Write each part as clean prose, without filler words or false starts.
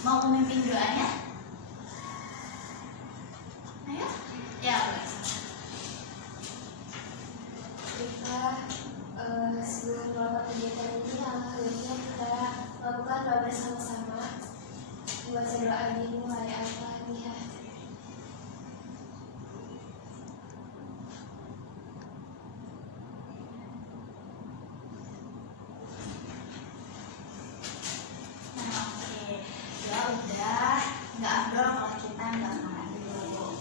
Mau memimpin doanya? Ayo. Ya, boleh. Kita sebelum melakukan kegiatan ini, alangkah baiknya kita melakukan doa bersama-sama. Membaca doa dimulai Al-Fatihah. Ya udah, nggak afdol kalau kita nggak kenalan dulu.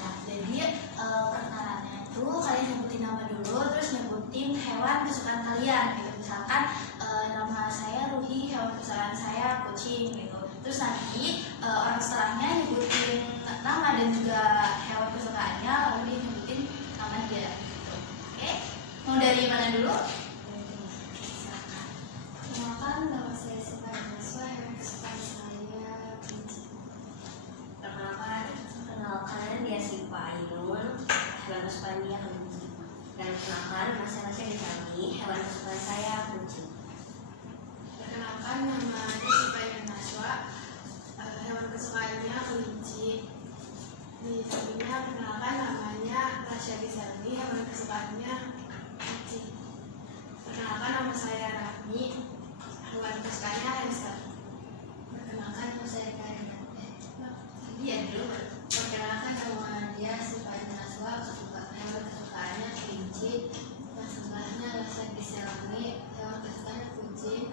Nah, jadi perkenalannya itu kalian nyebutin nama dulu, terus nyebutin hewan kesukaan kalian gitu. Misalkan nama saya Ruhi, hewan kesukaan saya kucing gitu. Terus nanti orang setelahnya nyebutin nama dan juga hewan kesukaannya, lalu dia nyebutin nama dia gitu. Oke, mau dari mana dulu? Kenalkan, nama saya Sifai Naswa, hewan kesukaan saya kucing. Perkenalkan, dia Siva Ainun, hewan kesukaan dia kelinci. Dan perkenalkan, nama saya Desami, hewan kesukaan saya kucing. Perkenalkan, nama saya Sifai Naswa, hewan kesukaannya kelinci. Di sampingnya perkenalkan, namanya Rasya Desami, hewan kesukaannya kucing. Perkenalkan, nama saya Rahmi, hewan kesukaannya hamster. Perkenalkan, nama saya Karina. Dia dulu. Perkenalkan, nama dia Sifai Naswa, hewan kesukaannya kelinci. Yang sebelahnya Rasya Desami, hewan kesukaannya kucing.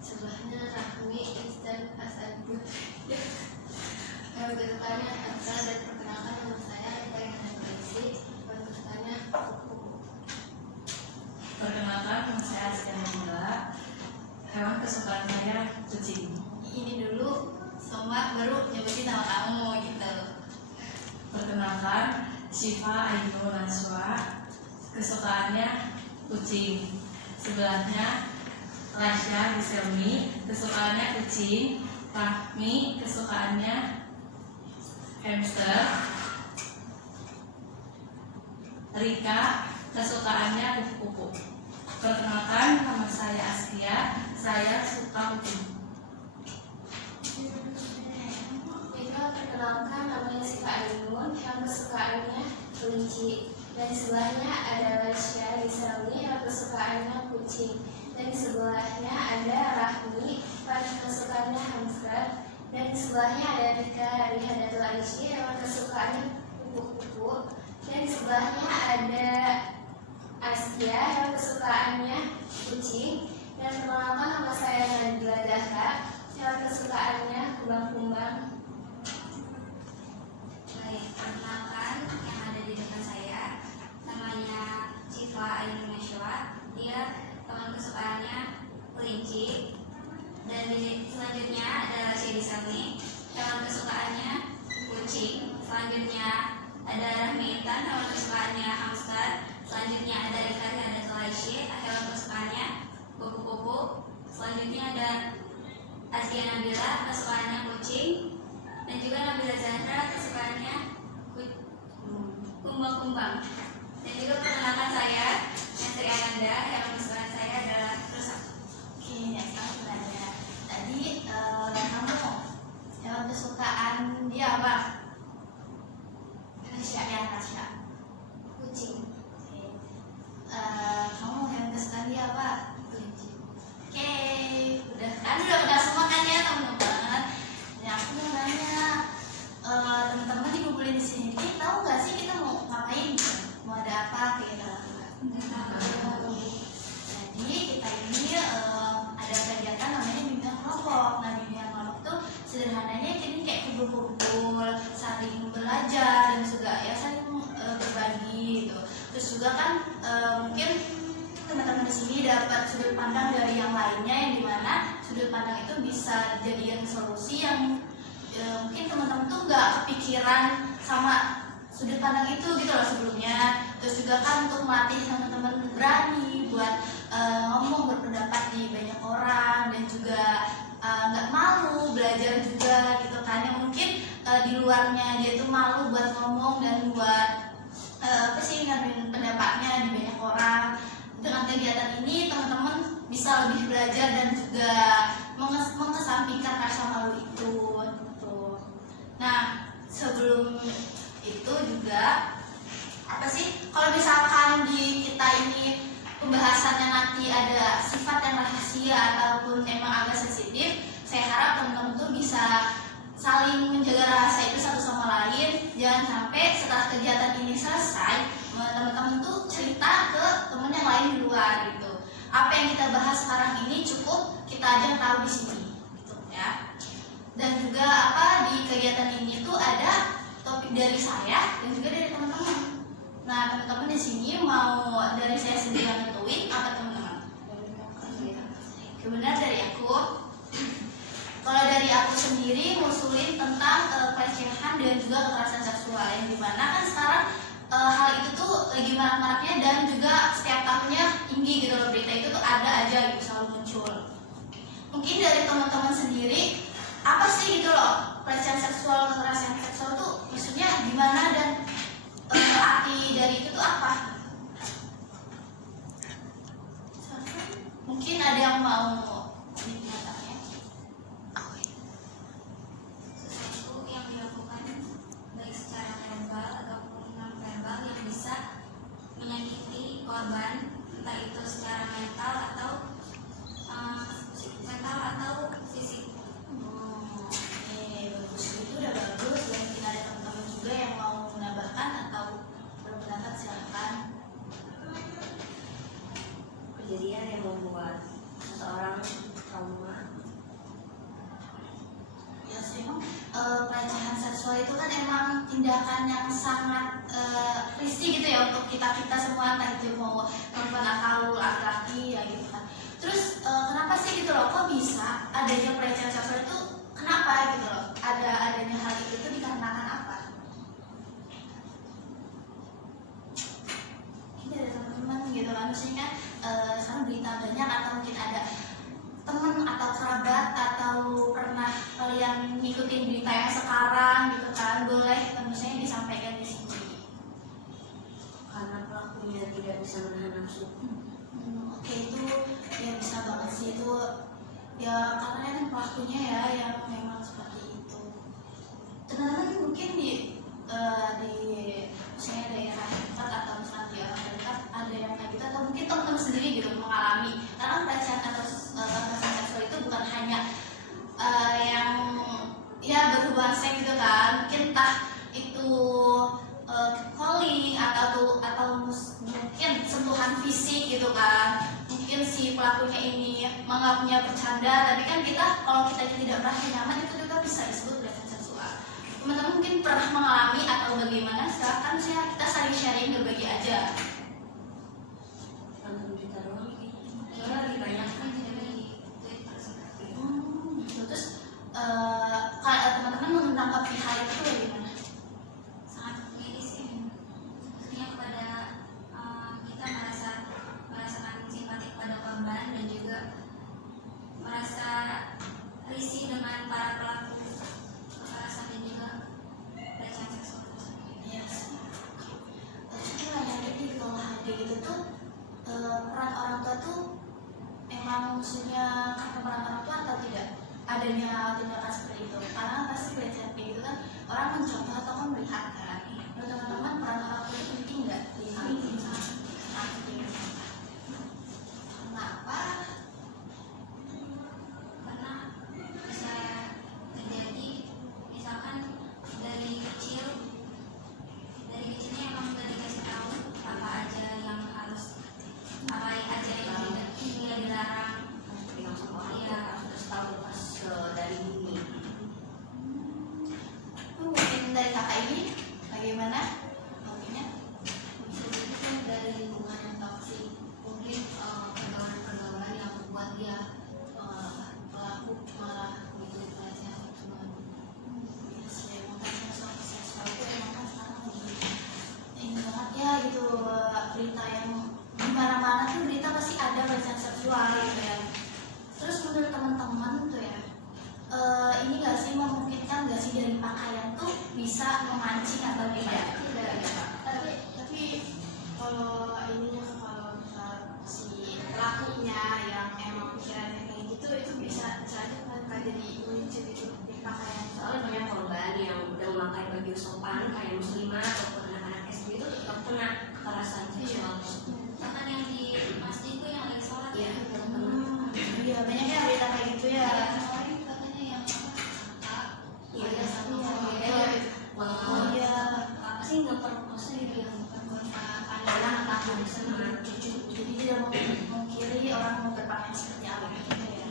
Sebelahnya Rahmi Istan Asadud, hewan kesukaannya hamster. Dan perkenalkan, nama saya Karina Polisi, hewan kesukaannya kuku. Perkenalkan, nama saya Askia Nabila, hewan kesukaan saya kucing. Ini dulu semua baru nyebutin nama kamu gitu. Perkenalkan, Syifa Ainul Naswa, kesukaannya kucing. Sebelahnya Rasya Diselmi, kesukaannya kucing. Rahmi, kesukaannya hamster. Rika, kesukaannya kupu-kupu. Perkenalkan, nama saya Askia, saya suka kucing. Perkenalkan, namanya Sifai Ainun, hewan kesukaannya kelinci. Dan sebelahnya ada Rasya Desami, hewan kesukaannya kucing. Dan sebelahnya ada Rahmi, hewan kesukaannya hamster. Dan sebelahnya ada Rika Rihadatul Aisyah, hewan kesukaannya kupu-kupu. Dan sebelahnya ada Asya, hewan kesukaannya kucing. Dan perkenalkan, nama saya Nadila Dahra, hewan kesukaannya kumbang-kumbang. Baik, perkenalkan yang ada di depan saya, namanya Syifa Ainun Naswa, dia hewan kesukaannya kelinci. Dan selanjutnya ada Rasya Desami, hewan kesukaannya kucing. Selanjutnya ada Rahmi Intan, hewan kesukaannya hamster. Selanjutnya ada Rika Rihadatul Aisyah, hewan kesukaannya kupu-kupu. Selanjutnya ada Askia Nabila, kesukaannya kucing. Dan juga Nabila Zahra, kesukaannya kumbang-kumbang. Dan juga perkenalkan saya, Nesri Ananda, hewan kesukaan saya adalah rusak. Oke, ya sekarang tanya. Tadi kamu hewan kesukaan dia apa? Rasya ya, Rasya. Kucing. Oke. Kamu hewan kesukaan dia apa? Kelinci. Oke, udah kan udah semua kan ya teman-teman banget. Ya aku mau nanya, teman-teman dikumpulin di sini. Kita tahu nggak sih kita mau ngapain? Mau ada apa kita lakukan? Jadi kita ini ada kegiatan namanya bimbingan kelompok. Nah, bimbingan kelompok tuh sederhananya jadi kayak kumpul-kumpul, saling belajar dan juga ya saling berbagi gitu. Terus juga kan mungkin teman-teman di sini dapat sudut pandang dari yang lainnya, yang dimana sudut pandang itu bisa dijadikan solusi yang mungkin teman-teman tuh nggak kepikiran sama sudut pandang itu gitu loh sebelumnya. Terus juga kan untuk melatih teman-teman berani buat ngomong berpendapat di banyak orang dan juga nggak malu belajar juga gitu kan, yang mungkin di luarnya dia tuh malu buat ngomong dan buat apa sih ngaduin pendapatnya di banyak orang. Dengan kegiatan ini teman-teman bisa lebih belajar dan juga mengesampingkan mengesampingkan rasa malu itu. Tuh. Nah, sebelum itu juga apa sih? Kalau misalkan di kita ini pembahasannya nanti ada sifat yang rahasia ataupun emang agak sensitif, saya harap teman-teman tuh bisa saling menjaga rahasia itu satu sama lain. Jangan sampai setelah kegiatan ini selesai, teman-teman tuh cerita ke teman yang lain di luar gitu. Apa yang kita bahas sekarang ini cukup kita aja yang tahu di sini, gitu ya. Dan juga apa di kegiatan ini tuh ada topik dari saya dan juga dari teman-teman. Nah, teman-teman di sini mau dari saya sendiri yang nentuin apa teman-teman? Kebenaran dari aku. Kalau dari aku sendiri ngusulin tentang pelecehan dan juga kekerasan seksual, yang dimana kan sekarang hal itu tuh lagi marak-maraknya dan juga setiap tahunnya tinggi gitu loh, berita itu tuh ada aja gitu selalu muncul. Mungkin dari teman-teman sendiri apa sih gitu loh pelecehan seksual, kekerasan seksual tuh maksudnya gimana dan arti dari itu tuh apa? Mungkin ada yang mau dinyatakan? Sesuatu yang dilakukan baik secara verbal ataupun non verbal yang bisa menyakiti korban, entah itu secara mental atau fisik. Bagus, itu udah bagus. Dan mungkin ada teman-teman juga yang mau menambahkan atau berpendapat, silakan. Kejadian yang membuat seseorang trauma. Ya sih, emang pelecehan seksual itu kan emang tindakan yang sangat risih gitu ya untuk kita semua, entah itu mau perempuan atau laki-laki ya gitu kan. Terus kenapa sih gitu loh, kok bisa adanya pelecehan seksual itu, kenapa gitu loh adanya hal itu tuh dikarenakan apa? Ini ada teman-teman gitu kan, maksudnya sekarang berita banyak atau mungkin ada teman atau kerabat atau pernah kalian ngikutin berita yang sekarang gitu kan, boleh misalnya disampaikan di sini. Karena pelakunya tidak bisa menahan nafsu. Oke, itu ya bisa banget sih itu ya, karena kan pelakunya ya yang memang seperti itu. Teman-teman mungkin di misalnya daerah dekat atau misalnya di orang dekat ada yang kayak gitu, atau mungkin teman-teman sendiri gitu mengalami, karena pelecehan atau kekerasan seksual itu bukan hanya yang ya berhubungan seks gitu kan, mungkin entah itu calling atau mungkin sentuhan fisik gitu kan. Mungkin si pelakunya ini menganggapnya bercanda, tapi kan kita kalau kita tidak merasa nyaman itu juga bisa disebut pelecehan seksual. Teman-teman mungkin pernah mengalami atau bagaimana? Silakan kita saling sharing, berbagi aja. Kita doang Ya, lebih banyak kan tidak di Twitter sih. Terus kalau teman-teman menanggapi hal itu bagaimana? Sangat miris ya. Maksudnya kepada kita merasakan simpati kepada korban dan juga merasa risih dengan para pelaku kekerasan dan juga pelecehan seksual tersebut. Iya sih. Terus itu yang jadi kalau hal kayak gitu tuh peran orang tua tuh emang maksudnya karena peran orang tua atau tidak adanya tindakan seperti itu, karena pasti pelecehan kayak gitu kan orang mencontoh atau kan melihat kan. Menurut teman-teman peran orang tua itu penting nggak di ini? Kenapa? Karena bisa terjadi misalkan dari kecilnya emang udah dikasih tahu apa aja yang tidak dilarang. pegang sama orang Iya. terus tahu lepas dari bumi. Mungkin dari kakak ini bagaimana? Maunya? Bisa jadi kan dari lingkungan yang toksik, mungkin pergaulan-pergaulan di pakaian. Soalnya banyak korban yang udah memakai baju sopan kayak muslimah ataupun anak-anak SD itu tetap kena kekerasan seksual. Bahkan yang di masjid itu yang lagi sholat Iya, ya. tetap kena. Iya, banyak ya berita kayak gitu ya. Kemarin katanya yang Iya, ada sama Iya. Oh iya. apa sih nggak perkosa gitu yang Anak anak sama cucu, jadi tidak memungkiri orang mau berpakaian seperti apa gitu ya.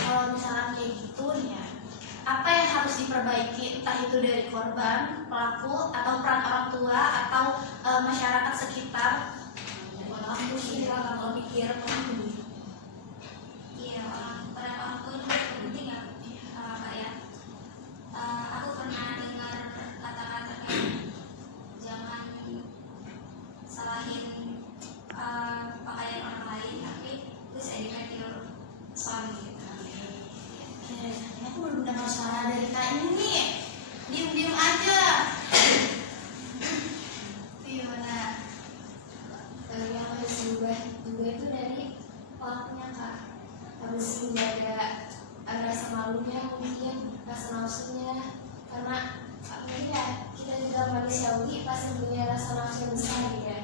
Kalau misalkan kayak gitu nih ya, apa yang harus diperbaiki, entah itu dari korban, pelaku, atau peran orang tua atau masyarakat sekitar? aku sih kalau pikir iya peran orang tua itu penting ya Kak ya. Aku pernah dengar kata-katanya jangan salahin pakaian orang lain tapi please educate your son gitu. Oke, ini aku belum dengar suara dari Kak ini nih. Diem-diem aja. Gimana? Yang harus diubah juga itu dari pelakunya Kak, harus menjaga rasa malunya, mungkin rasa nafsunya, karena mungkin ya kita juga manusiawi pasti punya rasa nafsu yang besar gitu ya.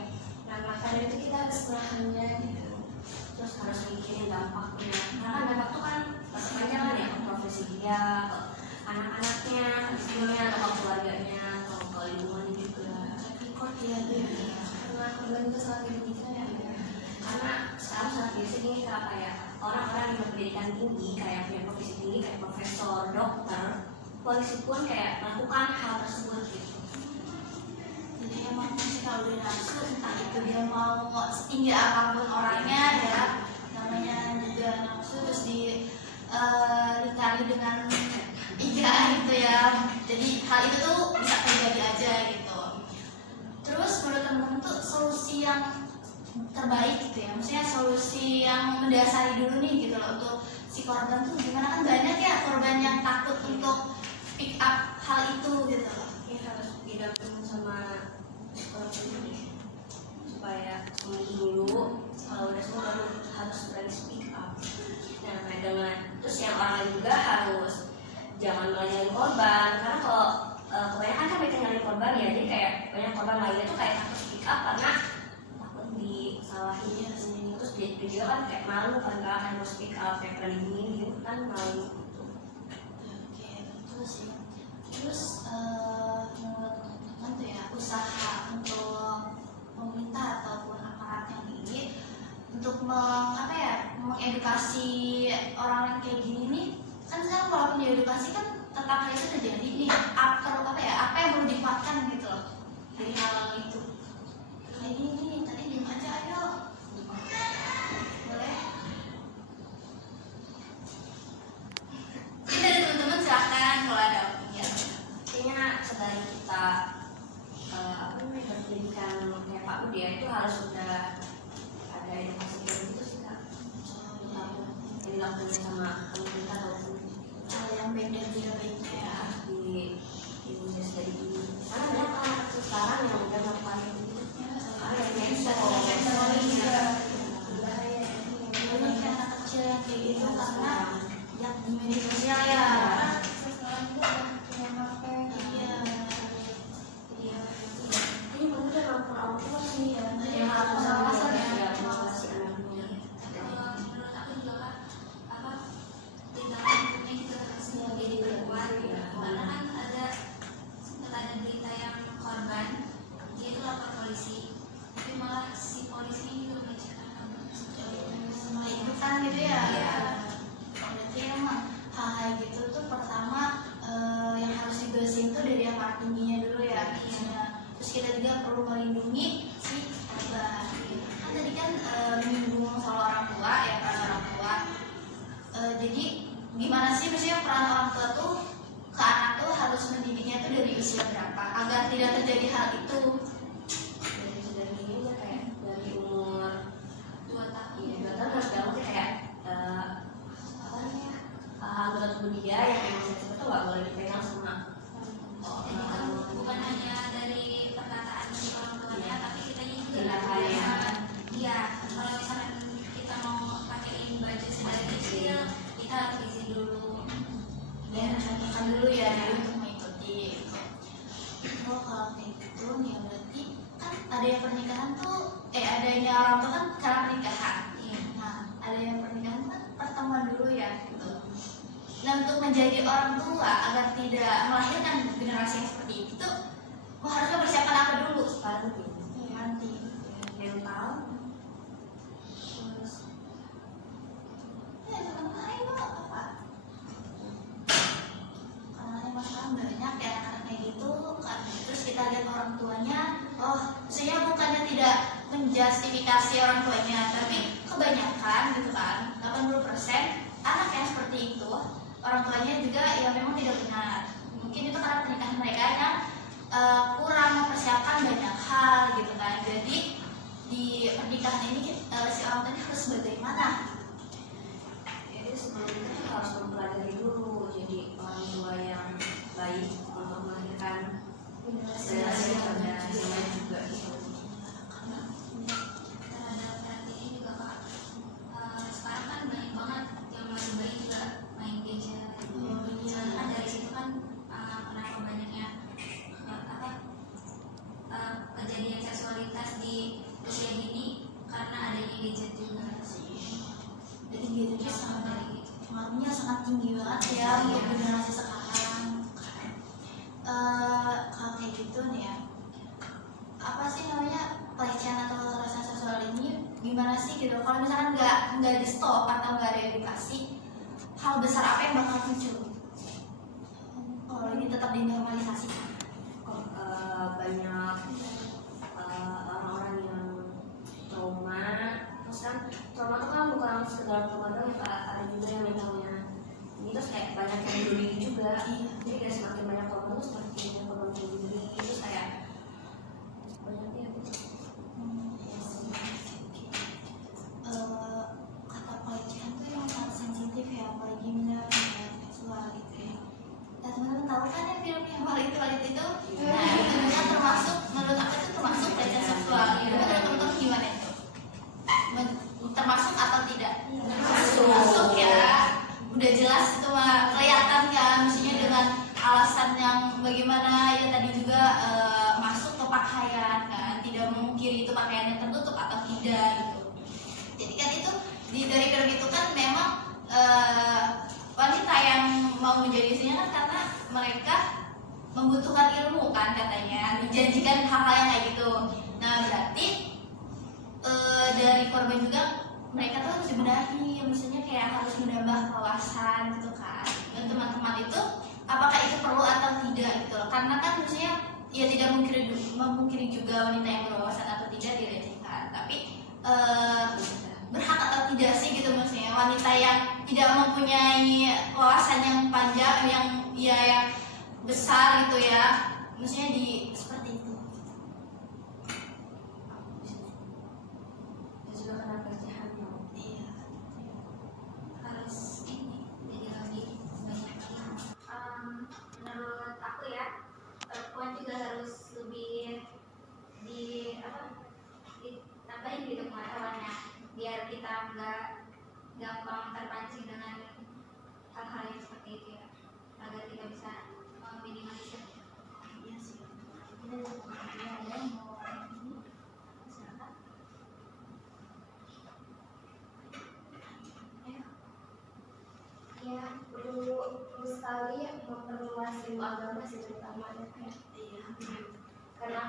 Nah makanya itu kita harus menahannya gitu. terus harus mikirin dampaknya karena kan dampak tuh kan berkepanjangan ya ke profesi dia, ke anak-anaknya, ke istrinya, atau ke keluarganya, atau ke lingkungannya juga. Record ya, Karena korban itu sangat dirugikan ya. Karena sekarang saat biasa gini apa ya, orang-orang yang berpendidikan tinggi kayak punya profesi tinggi kayak profesor, dokter, polisi pun kayak melakukan hal tersebut gitu. jadi emang sih kalau udah nafsu, entah itu dia mau setinggi apapun orangnya ya, namanya juga nafsu, terus dikali dengan iga gitu ya. Jadi hal itu tuh bisa terjadi aja gitu. Terus menurut teman-teman tuh solusi yang terbaik gitu ya, maksudnya solusi yang mendasari dulu nih gitu loh untuk si korban tuh gimana, kan banyak ya korban yang takut untuk pick up hal itu gitu loh. Ini harus didampingin sama psikolog sendiri supaya sembuh dulu, kalau udah sembuh baru harus berani speak up. Nah dengan terus yang orang lain juga harus jangan malah nyalain korban, karena kalau kebanyakan kan mereka nyalain korban ya, jadi kayak banyak korban lainnya tuh kayak takut speak up karena takut disalahin sendiri, terus dia juga kan kayak malu kan gak akan mau speak up, kayak pernah diginiin gitu kan malu gitu. Oke, betul sih. Terus menurut teman-teman tuh ya, usaha untuk pemerintah ataupun aparat yang tinggi untuk mengedukasi orang yang kayak gini nih, kan sekarang walaupun diedukasi kan tetap hal itu terjadi nih. Apa yang perlu dikuatkan gitu loh dari hal itu. Kayak gini nih, tadi diem aja, ayo. Boleh? Ini dari teman-teman silahkan kalau ada opinion. Kayaknya sebaik kita berpendidikan kayak Pak Budi ya, itu harus sudah ada edukasi kayak gitu sih Kak. Yang dilakukan sama pemerintah ataupun Hal yang beda tidak baiknya ya. di Indonesia dari dulu. Karena banyak anak kecil sekarang yang udah melakukan itu. Karena yang bisa Banyak anak kecil yang kayak gitu karena yang di media sosial ya. Iya. ini bener mampu orang tua sih ya. Iya, Yang harus pengawasan ya. ya, mengawasi anaknya. Menurut aku juga Kak, tindakan hukumnya juga harus jadi kuat karena kan sempat ada berita yang korban dia itu lapor polisi tapi malah si polisi ini juga melecehkan Sama ikutan gitu ya. Iya. Berarti emang hal-hal gitu tuh pertama yang harus dibersihin tuh dari yang paling tingginya dulu ya. Iya. Terus kita juga perlu melindungi si korban. Kan tadi kan menyinggung soal orang tua ya, peran orang tua. Jadi gimana sih misalnya peran orang tua tuh ke anak tuh harus mendidiknya tuh dari usia berapa agar tidak terjadi hal itu? Dari ini aja kayak dari umur 2 tahun. iya 2 tahun harus banget kayak apa namanya anggota tubuh dia yang emang sensitif itu nggak boleh dipegang sama Jadi kan bukan hanya dari perkataan si orang tuanya tapi kita juga Tindakannya. Iya, kalau misalkan kita mau pakaiin baju sedari kecil kita harus izin dulu. Ya dulu ya untuk mengikuti. Kalau kayak gitu nih berarti kan ada yang pernikahan tuh adanya orang tua kan karena pernikahan. Nah, ada yang pernikahan kan pertemuan dulu ya gitu. Nah, untuk menjadi orang tua agar tidak melahirkan generasi yang seperti itu harusnya persiapan apa dulu? Nanti mental. terus ya teman lain apa? Karena emang sekarang banyak ya anak-anak kayak gitu kan. Terus kita lihat orang tuanya, maksudnya bukannya tidak menjustifikasi orang tuanya, tapi kebanyakan gitu kan, 80% anak yang seperti itu orang tuanya juga yang memang tidak benar. Mungkin itu karena pernikahan mereka yang kurang mempersiapkan banyak hal gitu kan. Jadi di pernikahan ini si orang tuanya harus bagaimana? Jadi sebelumnya harus mempelajari dulu jadi orang tua yang baik untuk melahirkan generasi yang lain juga gitu. Terhadap berarti ini juga Kak, sekarang kan banyak banget yang masih bayi juga main gadget. Kan dari situ kan kenapa banyaknya kejadian seksualitas di usia dini karena adanya gadget juga sih. Jadi gadgetnya pengaruhnya sangat tinggi banget ya untuk generasi sekarang. Kalau kayak gitu nih ya, apa sih namanya pelecehan atau kekerasan seksual ini gimana sih gitu? Kalau misalkan nggak di stop atau nggak ada edukasi, hal besar apa yang bakal muncul? Kalau ini tetap dinormalisasi? Banyak orang-orang yang trauma. Terus kan trauma itu kan bukan sekedar trauma doang, ada juga yang mentalnya ini, terus kayak banyak yang bunuh diri juga. Jadi kayak semakin banyak trauma itu semakin banyak korban bunuh diri. Terus kayak banyaknya Kata pelecehan tuh yang sangat sensitif ya, apalagi menyerang seksual gitu ya. Nah, teman-teman tahu kan ya filmnya Walid itu? Nah, itu juga termasuk, menurut aku itu termasuk pelecehan seksual. Menurut teman-teman gimana itu? Termasuk atau tidak? Termasuk ya. Udah jelas itu mah kelihatan kan, maksudnya dengan alasan yang bagaimana ya tadi juga masuk ke pakaian kan, tidak memungkiri itu pakaiannya tertutup atau tidak gitu. Jadi kan itu dari film itu kan memang wanita yang mau menjadi istrinya kan karena mereka membutuhkan ilmu kan katanya, dijanjikan hal-hal yang kayak gitu. Nah berarti dari korban juga mereka tuh harus dibenahi, misalnya kayak harus menambah wawasan gitu kan. Dan teman-teman itu apakah itu perlu atau tidak gitu loh. Karena kan misalnya ya tidak memungkiri juga wanita yang berwawasan atau tidak dilecehkan, tapi berhak atau tidak sih gitu maksudnya wanita yang tidak mempunyai wawasan yang panjang yang besar gitu ya, maksudnya di seperti itu. dan juga kena pelecehan. Iya. Harus ini jadi lebih banyak lagi. Menurut aku ya, perempuan juga harus lebih ditambahin gitu pengetahuannya biar kita nggak gampang terpancing dengan hal-hal yang seperti itu ya, agar kita bisa meminimalisir. Iya sih. Ini ada yang mau ini silakan. Ya, perlu sekali memperluas ilmu agama sih terutama ya. Iya. Karena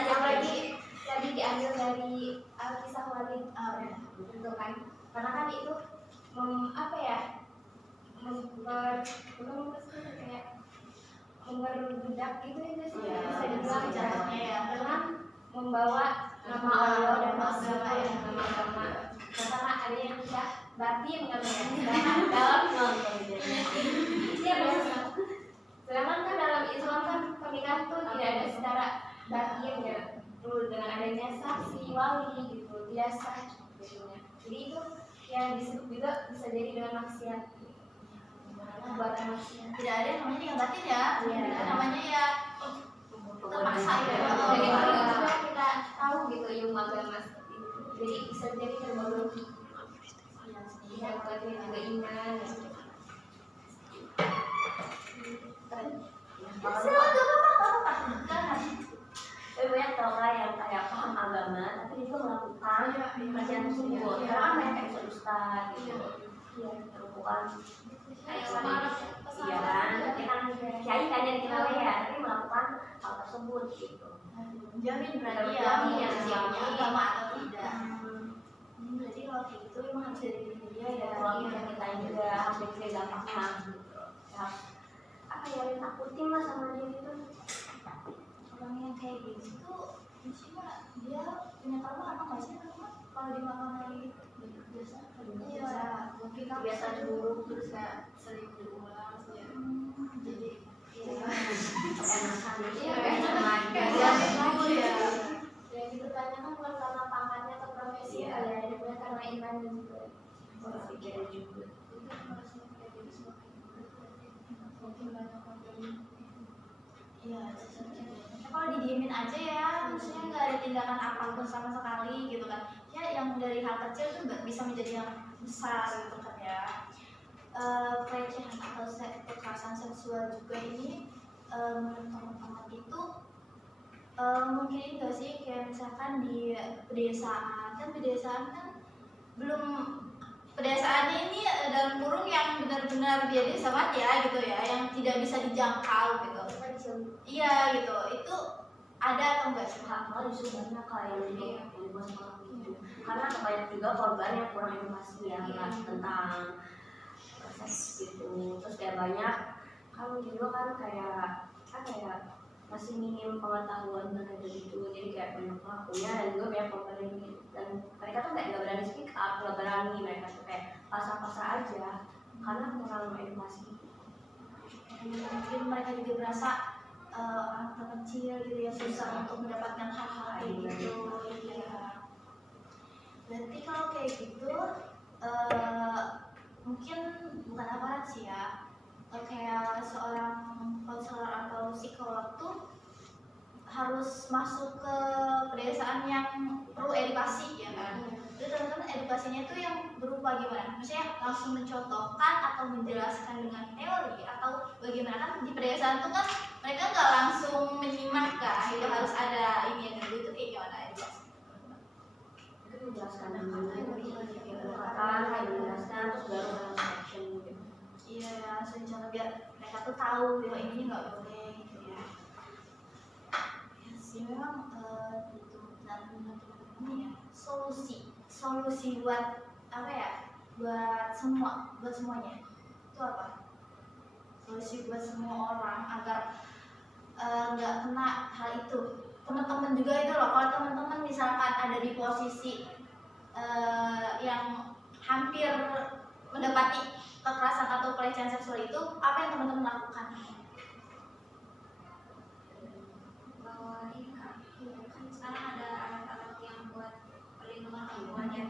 apalagi tadi diambil dari kisah Walid gitu kan, karena kan itu memperbudak gitu ya guys, bisa dibilang caranya ya, dengan membawa nama Allah dan agama ya, nama agama. Karena ada yang sudah batin katanya, sedangkan dalam iya benar. Sedangkan kan dalam Islam kan pernikahan tuh tidak ada secara batin ya, dulu dengan adanya saksi wali gitu tidak sah gitu. Jadi itu yang disebut juga bisa jadi dengan maksiat, perbuatan maksiat. Tidak ada yang namanya yang batin ya. Iya. Itu namanya ya terpaksa ya. Jadi perlu juga kita tahu gitu ilmu agama seperti itu. Jadi bisa jadi terbalik. Iya sih. dan kuatnya juga iman. Tapi banyak tau lah yang kayak paham agama tapi dia melakukan kerjaan tersebut karena kan banyak kayak ustaz gitu. Iya, bukan Kayak iya kan, tapi kan kiai kan yang kita ya, tapi melakukan hal tersebut gitu. Menjamin berarti ya Menjamin mau ya, dia punya iya. agama atau tidak. Berarti kalau kayak gitu memang harus dari diri dia ya. Kalau kita juga harus mikirin dampaknya gitu. Ya, apa ya yang takutin lah sama dia gitu. Orang yang kayak gitu tuh maksudnya dia punya karma apa nggak sih kalau dimakan lagi biasa iya mungkin Biasa dulu terus kayak sering berulang ya. Jadi enakan gitu iya ya, enak aja. lagi ya. Yang dipertanyakan bukan karena pangkatnya atau profesi Iya. ya, tapi karena iman juga. Orang pikiran juga. Mungkin banyak orang iya kalau didiemin aja ya maksudnya nggak ada tindakan apapun sama sekali gitu kan ya yang dari hal kecil tuh bisa menjadi yang besar gitu kan ya. Pelecehan atau kekerasan seksual juga ini menurut teman-teman itu mungkin enggak sih kayak misalkan di pedesaan kan belum pedesaannya ini dalam kurung yang benar-benar dia desa banget ya gitu ya yang tidak bisa dijangkau gitu. Iya gitu, itu ada atau enggak sih? Malah justru banyak kayak yang dibuat sekolah gitu. Karena banyak juga korban yang kurang informasi ya tentang proses gitu. Terus kayak banyak kan juga kan kayak apa ya masih minim pengetahuan terhadap itu. Jadi kayak banyak pelakunya dan juga banyak korban yang gitu. Dan mereka tuh kayak nggak berani speak up, nggak berani mereka tuh kayak pasrah-pasrah aja karena kurang informasi. Mungkin mereka juga merasa orang terkecil gitu ya susah untuk mendapatkan hal-hal kayak gitu. Iya. Berarti kalau kayak gitu mungkin bukan aparat sih ya. Kayak seorang konselor atau psikolog tuh harus masuk ke pedesaan yang perlu edukasi ya kan. Jadi teman-teman edukasinya itu yang berupa gimana? Maksudnya langsung mencontohkan atau menjelaskan dengan teori atau bagaimana kan di pedesaan itu kan mereka nggak langsung menyimak kan, itu harus ada ini yang dulu itu kayak gimana aja? Itu menjelaskan dulu, menjelaskan terus baru langsung action gitu. Iya, langsung contoh biar mereka tuh tahu bahwa ini nggak boleh gitu ya. Ya sih memang itu dan ini ya solusi buat apa ya? Buat semuanya itu apa? Solusi buat semua orang agar nggak kena hal itu. Teman-teman juga itu loh, kalau teman-teman misalkan ada di posisi yang hampir mendapati kekerasan atau pelecehan seksual itu, apa yang teman-teman lakukan? bahwa ini kan sekarang ada alat-alat yang buat perlindungan perempuan ya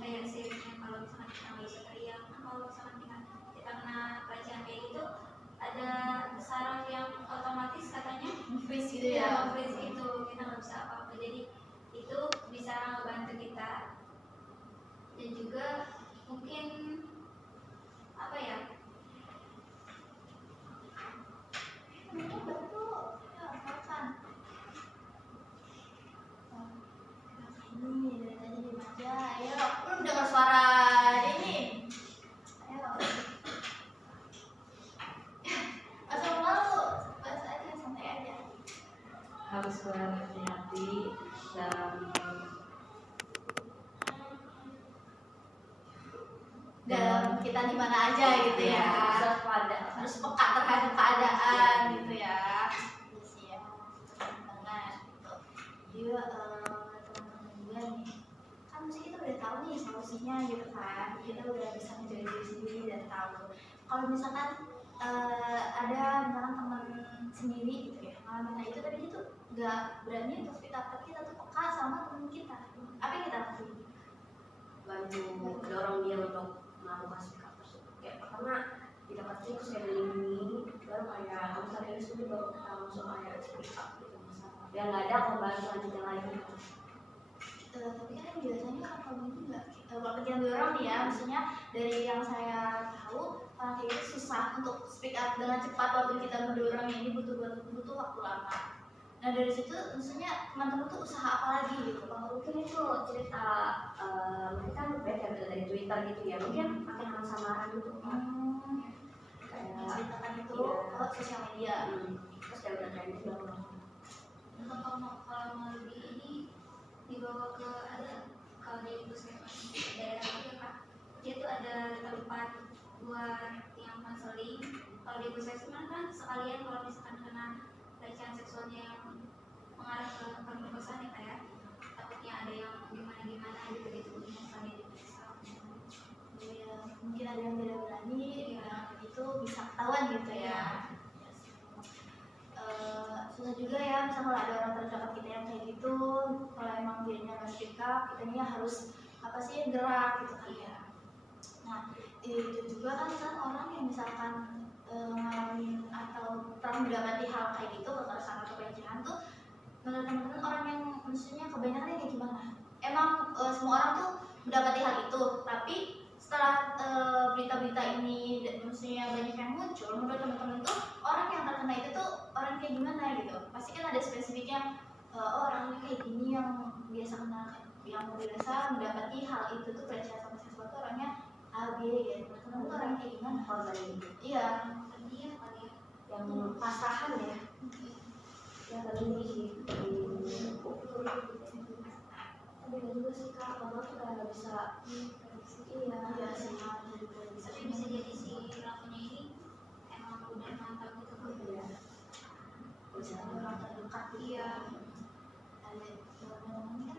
kayak siripnya kalau misalkan kita nggak bisa teriak kalau misalkan kita kena pelecehan kayak gitu ada saraf yang otomatis katanya Freeze gitu ya ya. freeze itu kita nggak bisa apa-apa jadi itu bisa membantu kita dan juga mungkin apa ya Betul, ya kan. Ini dari tadi di aja, ayo. Belum dengar suara ini. Ayo. Asal malu, bahas aja santai aja. Harus berhati-hati Dalam kita di mana aja gitu ya. Harus peka terhadap keadaan gitu ya. Yes, ya. Banget gitu. Dia teman-teman juga nih. Kan mesti kita udah tahu nih solusinya gitu kan. Kita udah bisa menjaga diri sendiri dan tahu. Kalau misalkan ada misalkan teman sendiri gitu ya ngalamin hal itu tapi dia tuh nggak berani untuk speak up tapi kita tuh peka sama teman kita. Apa yang kita lakuin? Bantu dorong dia untuk melakukan sikap tersebut. Kayak pertama kita pasti terus kayak melindungi, baru kayak kalau misalnya ini sudah baru kita langsung kayak speak up gitu masalah. Biar nggak ada korban selanjutnya lagi. Tapi kan biasanya kalau ini nggak kalau pikiran orang nih ya, maksudnya dari yang saya tahu orang kayak gitu susah untuk speak up dengan cepat waktu kita mendorong ini butuh waktu lama. Nah dari situ maksudnya teman-teman tuh usaha apa lagi gitu? Mungkin itu cerita mereka baca dari Twitter gitu ya, mungkin pakai nama samaran gitu kan. Kayak Menceritakan itu iya. lewat sosial media. Terus dari trend itu Kalau mau lebih ini dibawa ke ada kalau di puskesmas daerah itu Kak, dia tuh ada tempat buat yang konseling. Kalau di puskesmas kan sekalian kalau misalkan kena pelecehan seksualnya yang mengarah ke pemerkosaan ya Kak ya, takutnya ada yang gimana gitu misalnya diperiksa. Ya, mungkin ada yang tidak berani, yang itu bisa ketahuan gitu ya. Susah juga ya, misalnya kalau ada orang terdekat kita yang kayak gitu, kalau emang dianya nggak speak up, kitanya harus apa sih gerak gitu kan ya. Nah itu juga kan orang yang misalkan ngalamin atau pernah mendapati hal kayak gitu, kekerasan atau pelecehan tuh, menurut teman-teman orang yang maksudnya kebanyakan kayak gimana? Emang semua orang tuh mendapati hal itu, tapi setelah berita-berita ini maksudnya banyak yang muncul, menurut teman-teman tuh orang yang terkena itu tuh orang kayak gimana gitu? Pasti kan ada spesifiknya, oh orangnya kayak gini yang biasa mendapati hal itu tuh pelecehan sama seksual tuh orangnya A, B gitu. Teman-teman tuh orangnya kayak gimana? korban gitu. Iya, Dia kali ya. Yang pasahan ya, yang tertinggi di tapi nggak juga sih Kak, kalau tuh kayak nggak bisa. iya sih. Tapi bisa jadi si pelakunya ini emang udah mantap gitu kan. Iya. Bisa. Orang terdekat Iya. ada namanya kan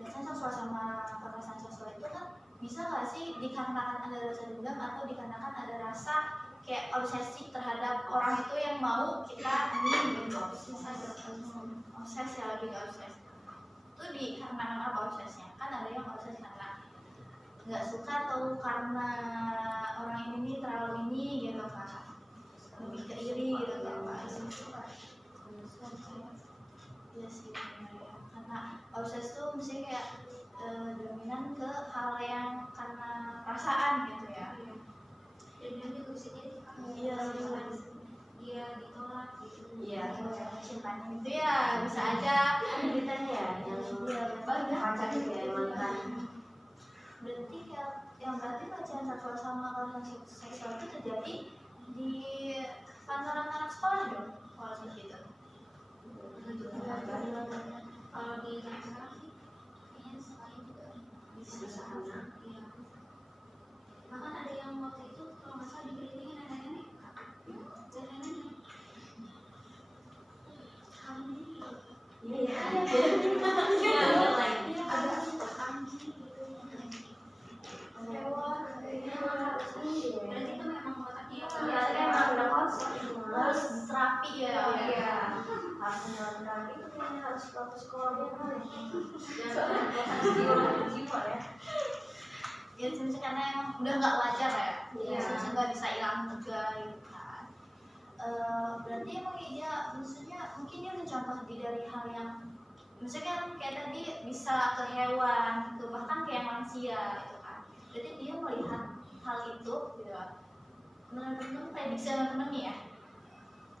pelecehan seksual sama kekerasan seksual itu kan bisa nggak sih dikarenakan ada rasa dendam atau dikarenakan ada rasa kayak obsesi terhadap orang itu yang mau kita gitu. Obses ya, lebih nggak obses itu dikarenakan apa obsesnya? Kan ada yang obses karena nggak suka atau karena orang ini terlalu ini gitu kan, lebih ke iri gitu kan Pak. Iya sih benar ya. Karena obses tuh mesti kayak dominan ke hal yang karena perasaan gitu ya. Dan dia juga bisa jadi Iya, dia ditolak gitu. Iya. cintanya itu ya bisa aja Ceritanya ya, yang banyak. kaca gitu ya, mantan. Berarti yang berarti pelecehan seksual sama kekerasan seksual itu terjadi di kantoran anak sekolah dong kalau segitu. Kalau di zaman sekarang sih kayaknya sekali juga Di sana. iya. Bahkan ada yang waktu itu kalau nggak salah dikelilingin nenek-nenek dan nenek Iya. ada anjing gitu. Berarti itu memang kotaknya Iya, emang udah konsep. Harus terapi ya. Iya. Harus menjalankan itu kayaknya harus ke sekolah dia kan. Jiwa ya. Ya sebenarnya karena emang udah nggak wajar ya. Iya. Sebenarnya nggak bisa hilang juga gitu kan. Berarti emang dia maksudnya mungkin dia mencontoh dari hal yang maksudnya kan kayak tadi bisa ke hewan gitu, bahkan kayak manusia gitu kan. Berarti dia melihat hal itu gitu. Menurut teman-teman prediksi teman-teman nih ya,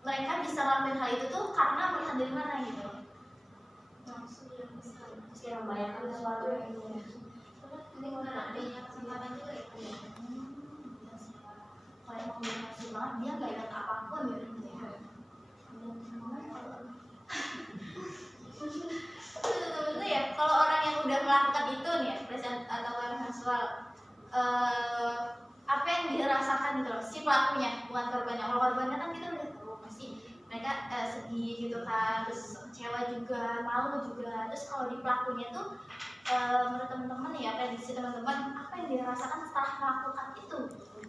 mereka bisa lakuin hal itu tuh karena melihat dari mana gitu. Meski membayangkan sesuatu yang ini. ini karena adanya kesempatan juga ya. Kalau emang dia nafsu banget, dia nggak ingat apapun gitu ya. Temen-temen ya, kalau orang yang udah melakukan itu nih ya, pelecehan atau kekerasan seksual, apa yang dirasakan gitu loh, si pelakunya, bukan korbannya. Kalau korbannya kan kita udah tahu pasti mereka sedih gitu kan, terus kecewa juga, malu juga. Terus kalau di pelakunya tuh, menurut teman-teman ya, prediksi teman-teman, apa yang dirasakan setelah melakukan itu?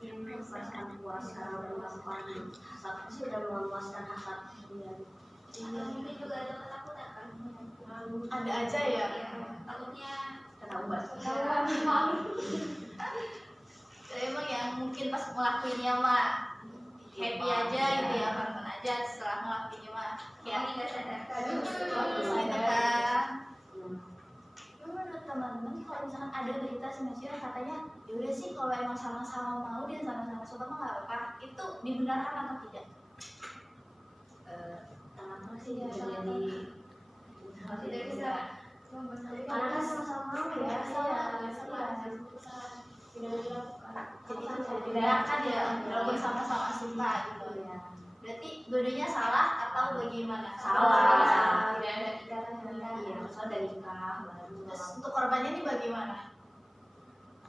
Mungkin perasaan puas karena udah melakukan hasrat, pasti udah memuaskan hasrat dia. Atau mungkin juga ada ketakutan kan. Ada aja ya. Takutnya Ketahuan. Emang yang mungkin pas ngelakuinnya mah happy aja gitu ya, fun aja. Setelah ngelakuinnya mah kayak nggak sadar. aduh, gitu kan. Menurut teman-teman kalau misalkan ada berita semacam katanya ya udah sih kalau emang sama-sama mau dan sama-sama suka mah nggak apa-apa, itu dibenarkan atau tidak? Tengah-tengah sih Iya, jadi Tidak bisa karena kan sama-sama mau ya. Jadi itu bisa dibenarkan ya walaupun sama-sama suka gitu ya. Berarti dua-duanya salah atau bagaimana? Salah. Tidak ada ikatan Iya, misal udah nikah baru Terus untuk korbannya ini bagaimana?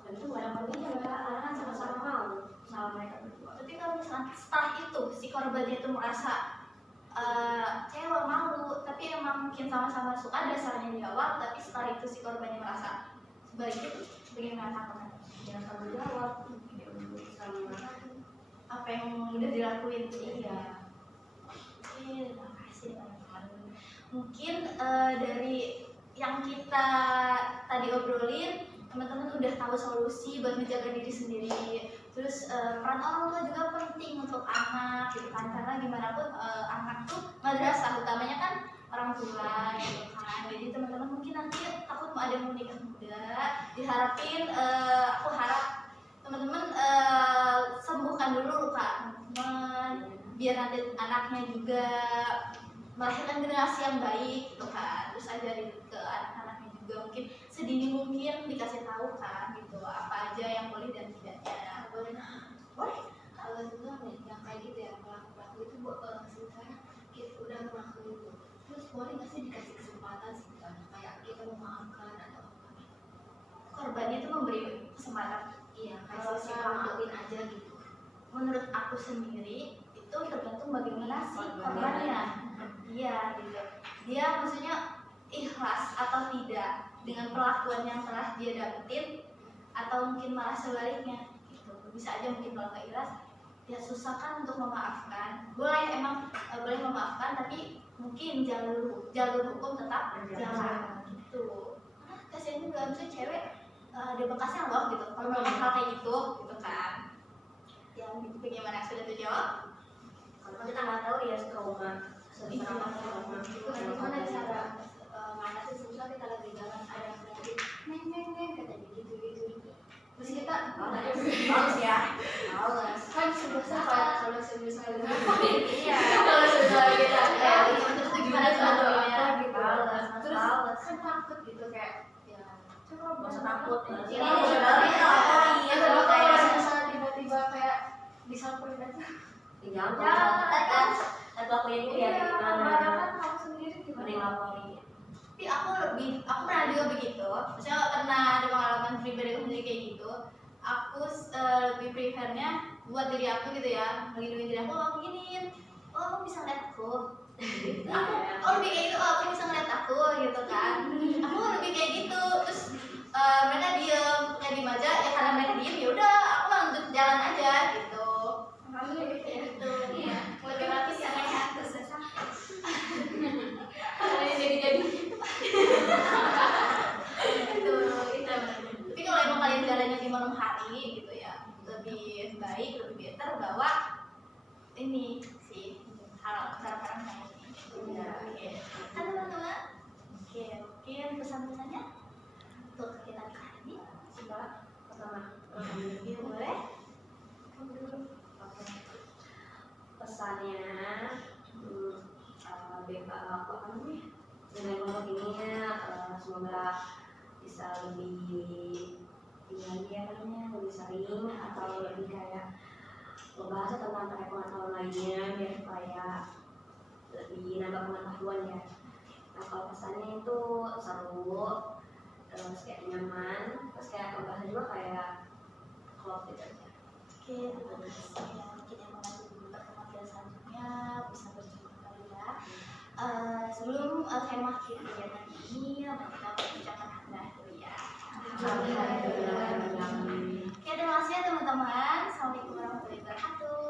dan itu gak ada korbannya juga karena kan sama-sama mau sama mereka berdua. Tapi kalau misalkan setelah itu si korbannya itu merasa cewek mau, tapi emang mungkin sama-sama suka dasarnya di awal, tapi setelah itu si korbannya merasa sebaliknya, bagaimana tanggapannya? Jangan tanggung jawab sama Apa yang udah dilakuin? iya. Oke, terima kasih teman-teman. Mungkin dari yang kita tadi obrolin, teman-teman udah tahu solusi buat menjaga diri sendiri. Terus peran orang tua juga penting untuk anak, gitu kan? Karena gimana pun anak tuh madrasah, utamanya kan orang tua, gitu kan? Jadi teman-teman mungkin nanti takut mau ada yang mau nikah muda, diharapin, aku harap teman-teman sembuhkan dulu luka teman-teman, biar nanti anaknya juga melahirkan generasi yang baik gitu kan. Terus ajarin ke anak-anaknya juga mungkin sedini mungkin dikasih tahu kan gitu apa aja yang boleh dan tidaknya. Boleh kalau sebenarnya yang kayak gitu ya pelaku-pelaku itu buat orang sebenarnya kita udah melakukan itu, terus boleh nggak sih dikasih kesempatan sih kayak kita memaafkan atau apa? korbannya itu memberi kesempatan. Iya, Kalau kasih saya maafin aja gitu. Menurut aku sendiri itu tergantung bagaimana si Korbannya. korbannya. Iya gitu. Dia maksudnya ikhlas atau tidak dengan perlakuan yang telah dia dapetin, atau mungkin malah sebaliknya gitu. Bisa aja mungkin kalau nggak ikhlas ya susah kan untuk memaafkan. Boleh emang boleh memaafkan, tapi mungkin jalur hukum tetap berjalan gitu. Karena kasihan juga misalnya cewek ada bekasnya loh gitu kalau melakukan hal kayak gitu kan. Yang gitu bagaimana, sudah terjawab? Kalau kita nggak tahu ya trauma sebesar apa trauma Itu gimana cara ngatasin susah kita lagi jalan ada yang lagi neng katanya gitu. Terus kita Males ya. males kan sebesar kalau sebesar Iya. Kalau sudah kita kayak terus itu gimana apa gitu. Males. Terus Males. kan takut gitu kayak ya coba Nggak usah takut. Iya, iya kalau kalau kayak misalnya tiba-tiba kayak disamperin aja jangan kan. dan pelakunya juga ya kayak gimana kan kamu sendiri mending gimana? laporin. Tapi aku pernah juga begitu. Misalnya pernah ada pengalaman pribadi aku sendiri kayak gitu. Aku lebih prefernya buat diri aku gitu ya, melindungi diri aku giniin. Oh, kamu bisa ngeliat aku. Aku lebih kayak gitu. Oh, aku bisa ngeliat aku gitu kan. Aku lebih kayak gitu. Terus mereka diem, kayak diem aja. Ya karena mereka diem ya udah, aku lanjut jalan aja gitu. Gitu. Iya. Lebih lapis yang kayak terus jadi itu. Tapi kalau emang kalian jalannya di malam hari gitu ya, lebih baik, lebih better bawa ini sih hal cara-cara kayak ini. Oke. Kan teman-teman? Oke, mungkin pesan-pesannya untuk kita kali ini coba pertama. Iya, boleh? Kamu dulu. Oke. Pesannya apa namanya dengan kelompok ini semoga bisa lebih lagi apa namanya lebih sering atau lebih kayak membahas tentang pengetahuan lainnya biar supaya lebih nambah pengetahuan ya. Nah kalau pesannya itu seru, terus kayak nyaman, terus kayak membahas juga kayak klop gitu aja. Oke, terima kasih ya. Mungkin yang menanti di pertemuan kita selanjutnya bisa berjumpa kembali ya. Sebelum saya mengakhiri kegiatan ini, kita mengucapkan hamdalah dulu ya. Oke, terima kasih ya teman-teman. Assalamualaikum warahmatullahi wabarakatuh.